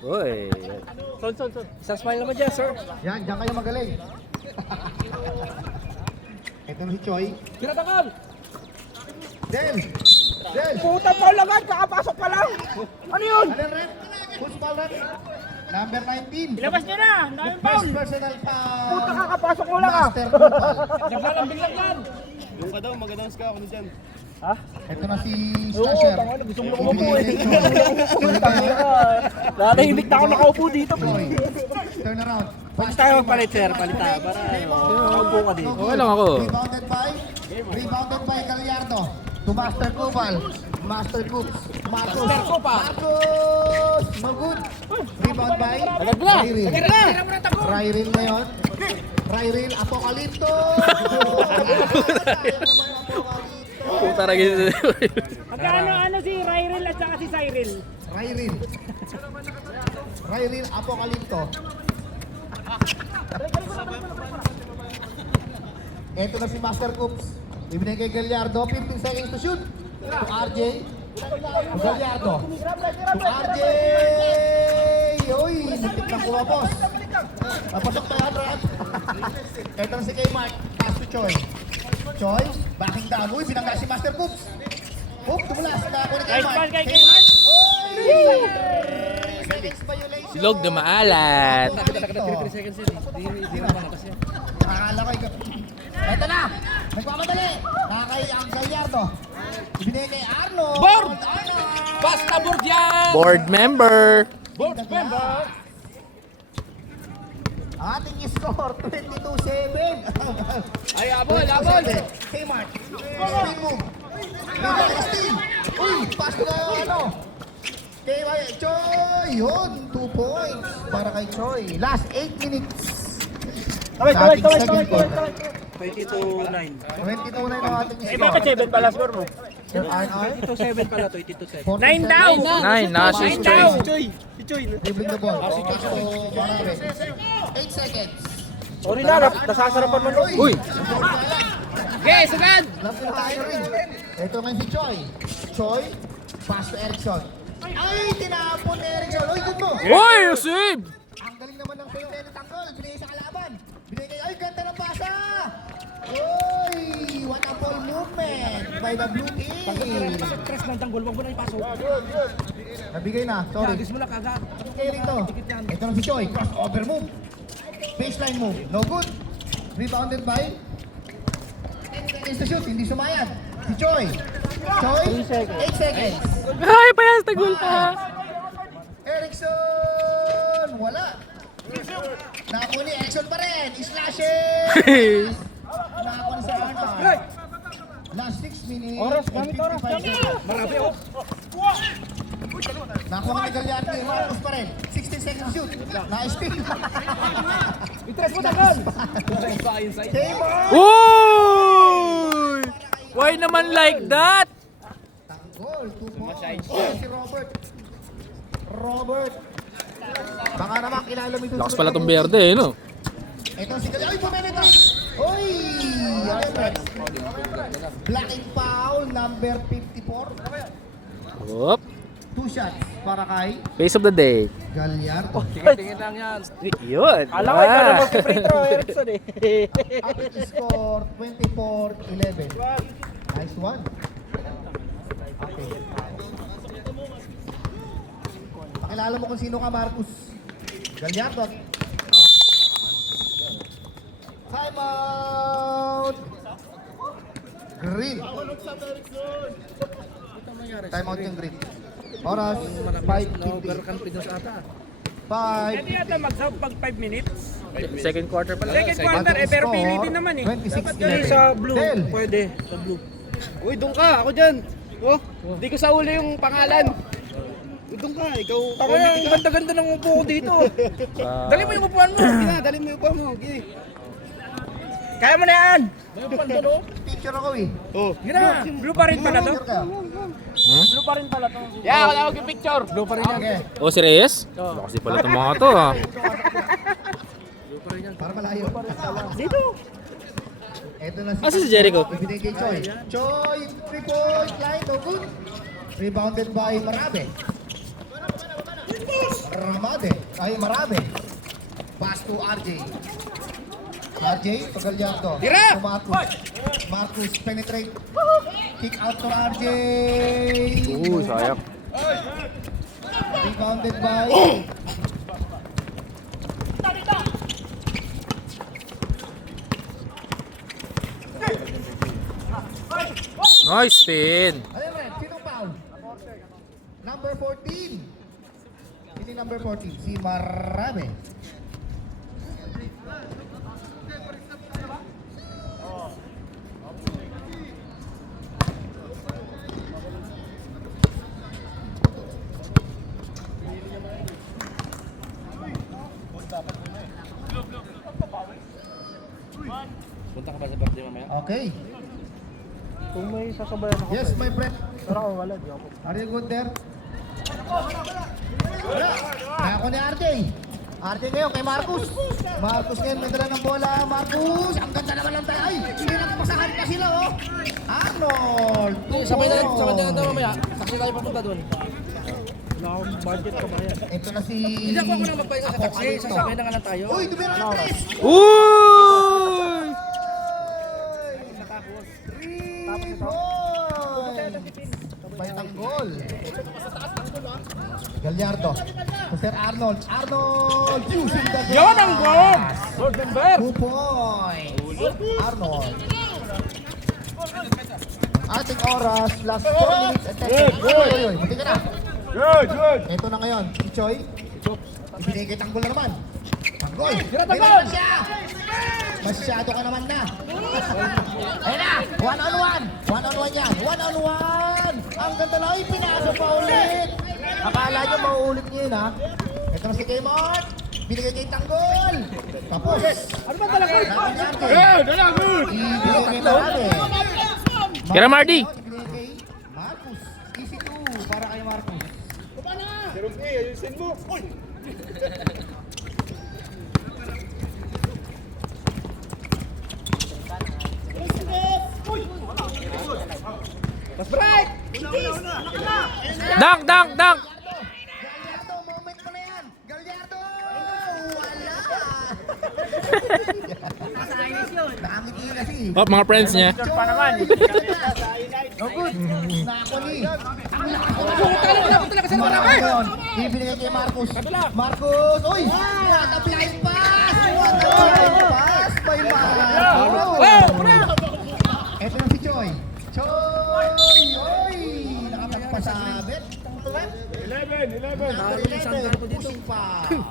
Uy. Son. Isang smile naman dyan, sir. Yan, diyan kayo magaling. Ito na si Choi. Tinatakal! Del! Puta pa lang, kakapasok pa lang! Ano yun? Anong red? Who's foul red? Number 19. Ilabas nyo na! Dami First personal foul. Puta kakapasok mo lang Master Kupal. Naglalambing lang yan! Yung ka daw, magandang ska ako dyan. Ha? Ito na si Oo, Slasher. tangina, gusto mo lang umupo eh. Nanahimik na ako nakaupo dito. Turn around. Pwede tayo magpalit, sir. Palit tayo. Para makaupo ka din. Okay lang ako. Rebounded by Gallardo. To Master Kupal. Master Coops. Marcos. No good. Rebound by Ryril. Ryril na yun. Ryril Apocalypto. Puta na gito. Magkano si Ryril at saka si Cyril? Ryril Apocalypto. Ito na si Master Coops. Ibigay kay Gallardo. 15 seconds to shoot. To RJ. To Gallardo. To RJ. Uy, nipit ng kumapos. Napasok na yan, Rat. Ito na si kay Mark. Pass to Choi. Choi, backing down. Uy, binangga si Master Coops. Oop, tumulas. Nakakuha ni kay Mark. Kay Mark! Uy! Seconds violation. Silog na maalat. seconds yun. Hindi na malakas yan. Akala ko ikaw. Ito na! Nagpapadali! Nakakay ang Gallardo. Ibinigay kay Arno. Board! Basta board yan! Board member! Board member! Ating score, 22-7. Ay, abol! Kay Mark. Spin move. Steal. Uy, pass na ano. Kay Choi. Yun, 2 points para kay Choi. Last 8 minutes. Tawid! 22-9 ang ating Eh bakit 7 pala score mo? Sir RR. 22-7 pala to, 22-7. 9 daw! 9, nasa Nine daw! Dribbling the ball. So, 8 seconds. Sorry na, nasasarapan mo. Uy! Okay, sugad! Lapit na tayo rin. Ito ngayon si Choi. Choi, pass to Erickson. Ay, tinapon ni Erickson. Uy, good mo. Uy! Save! Ang galing naman ng Saint Denis Tanggol. Binigay sa kalaban. Binigay, ay, ganda ng pasa. Uy, what a ball movement by the blue team. Stress ng tanggol, wag mo na ipasok. Nabigay na, sorry. Agis mo lang kagad. Okay rito. Ito na si Choi. Crossover move. Baseline move. No good. Rebounded by 10 seconds to shoot. Hindi sumayad. Si Choi. Choi, 8 seconds. Ay, payas, tanggol pa. Erickson! Wala. Nakakuha ni Erickson pa rin. Slashes! Nakakuha na sa Arnold. Last 6 minutes. Oras, gamit oras. Marami oh. Nakakuha ni Gallardo. Marcos pa rin. 16 seconds to shoot. Na-steal. Itres mo tanggol. Table! Uy! Why naman like that? Tanggol. 2 points. Si Robert. Baka naman kilala mo ito. Lakas pala tong berde eh, no? Ito si Gallardo. Ay, pumenitra! Uy! Blocking foul, number 54. Whoop. 2 shots para kay Face of the day. Gallardo. Tingin lang yan. Yun. Alam ko, ikaw na mag-free throw, Erickson eh. At score 24-11. Nice one. Okay. Pakilala mo kung sino ka, Marcus. Gallardo. Time out. Green. Time out yung green. Oras 5:50. confidence ata. 5. Hindi yata mag-south pag 5 minutes. Second quarter pala. Second quarter eh, pero pili din naman eh. 26-11. Dapat ganun sa blue. Del. Pwede, sa blue. Uy, doon ka, ako dyan. Oh, di ko sa uli yung pangalan. Uy, doon ka, ikaw. Ako yung ganda-ganda ng upo ko dito. Dali mo yung upuan mo. Sige na, dali mo yung upuan mo. Sige. Kaya mo na yan! Picture ako eh. Oh. Gina, blue pa rin pala to. Picture ka. Blue pa rin pala to. Yeah, wala akong picture. Blue pa rin yan. Okay. O, si Reyes? Baka kasi pala itong mga to ha. Para malayo. Dito! Ito na Asa si Jericho? Ibinigay kay Choi. Choi, 3-point line, no good. Rebounded by Marabe. Marami. Pass to RJ. RJ, to Gallardo. Tira! To Marcus. Marcus penetrate. Kick out to RJ. Sayang. Rebounded by... Nice spin. Ano yun, Red? Sinong foul? Number 14. Sino number 14? Si Marami. Punta ka ba sa birthday mamaya? Okay. Kung may sasabayan ako. Yes, my friend. Pero ako wala, di ako. Are you good there? Wala. Kaya ako ni RJ. RJ ngayon kay Marcus. Marcus ngayon may dala ng bola. Marcus! Ang ganda naman ng tayo. Ay! Hindi nagpasahan pa sila, oh. Arnold! Sabay na tayo mamaya. Saksi tayo papunta doon. Wala akong budget ka ba yan? Ito na si... Hindi ako lang magpahinga sa taxi. Sasabay na nga lang tayo. Uy! Dumira ng tres! Uy! 3 points! May tanggol. Gallardo. Sir Arnold. Arnold! Using the glass! Yun ang goal! Gold member! 2 points! Arnold. Ating oras, last 4 minutes and 10 seconds. Uy, buti ka na. Good, good! Ito na ngayon, si Choi. Ibinigay tanggol na naman. Tanggol! Tira, tanggol! Binaban siya! Masyado ka naman na. Ayun na! One on one yan. One on one! Ang ganda na. Ay, pinasa pa ulit. Akala nyo mauulit niyo yun, ha? Ito na si Kmart. Binigay kay tanggol. Tapos. Ano ba talaga? Good! Good! Ibinigay kay Marami. Kira Marty. Ibinigay kay Marcus. Easy 2 para kay Marcus. Ayusin mo! Uy! Mas bright! Dunk, dunk, dunk. Gallardo, moment mo na yan! Gallardo! Wala! Nakangiti kasi. Oh, mga friends niya. Pa naman! No good! Nakakuli! Ang lakas ko na! Ibinigay kay Marcus. Marcus! Uy! What a blind pass! What a blind pass! May Marcus! Ito na si Choi. Choi! Uy! Nakapagpasabit. 11. Pushing foul.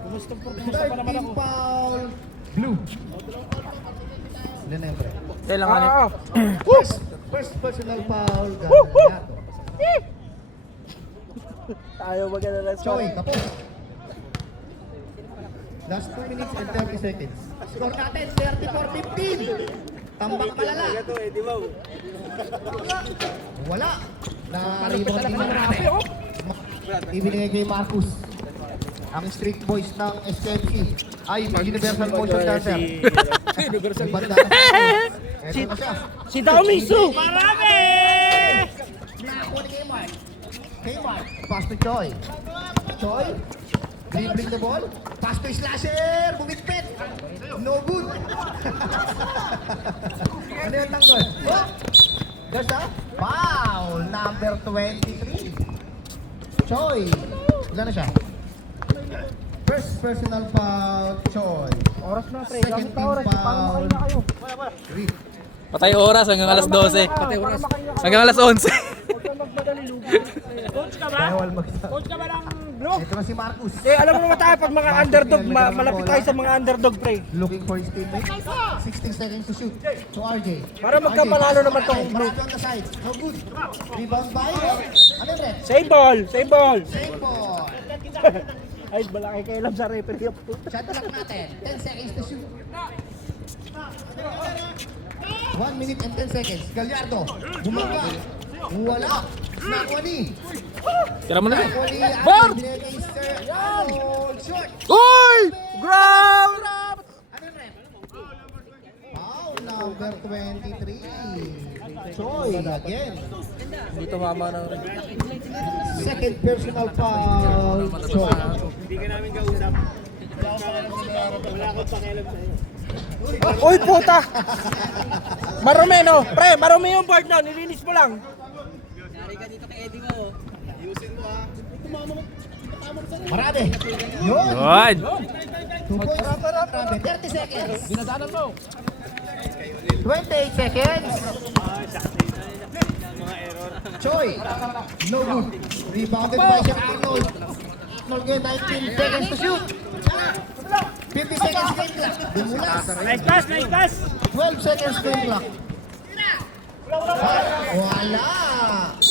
Kumusta pa naman 13 ako? foul. Blue. Ilan na yun, pre? Kailangan niya. First personal foul. Gallardo. Tayo maganda Choi, tapos. Last 2 minutes and 30 seconds. Score natin, 34-15. Tambak malala. Wala. Na-rebound din ng Rafi. Ibinigay kay Marcus. Ang street boys ng SMC. Ay, Universal Motion Dancer. May banda na siya. Eto na siya. Si Daomisu! Marami! Nakakuha ni Kmart. Kmart. Pass to Choi. Choi. Dribbling the ball. Pass to Slasher. Bumipit. No good. Ano yung tanggol? Oh! There's a foul. Number 23. Choi. Ilan na siya? First personal foul. Choi. Oras na, pre. Second Gamit team na oras. Para foul. makain na kayo. Reed. Patay oras hanggang alas 12. Patay oras. Hanggang alas 11. Huwag kang magmadali, lugi. Coach ka ba? Bawal magsa. Coach ka ba ng blue? Ito na si Marcus. Eh, alam mo naman tayo, pag mga underdog, malapit tayo sa mga underdog, pre. Looking for his teammate. 16 seconds to shoot. To RJ. Para magkapanalo naman tong blue. Marami on the side. No good. Rebound by... Ano yun, Red? Save ball! Save ball! Save ball. Ay, malaki kayo lang sa referee. Shot clock natin. 10 seconds to shoot. 1 minute and 10 seconds. Gallardo. Bumaba. Wala. Nakuha ni. Tira mo na. Nakuha ni. Board! Binigay kay Sir Arnold. Shot. Uy! Ground! Ano yun, Red? Foul number 23. Choi again. Hindi tumama ng Second personal foul. Choi. Hindi ka namin kausap. Wala akong pakialam sa'yo. Uy, puta! Marumeno! Pre, marumi yung board na. Nilinis mo lang. Marami. Yun. Good. 2 points. Marami. 30 seconds. Dinadanan mo. 28 seconds. Choi. No good. Rebounded by Sean Arnold. Arnold ngayon, 19 seconds to shoot. 50 seconds game clock. Dumulas. Nice pass, nice pass. 12 seconds game clock.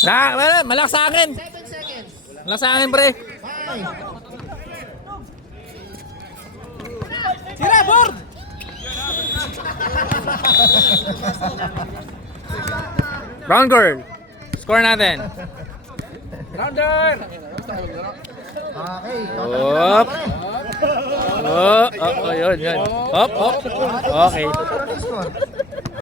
Wala. Malak sa akin. 7 seconds. Malak sa akin, pre. 5. Tira, board! Brown girl. Score natin. Rounder! Okay. Up. Oh, yun. Up. Okay. Score.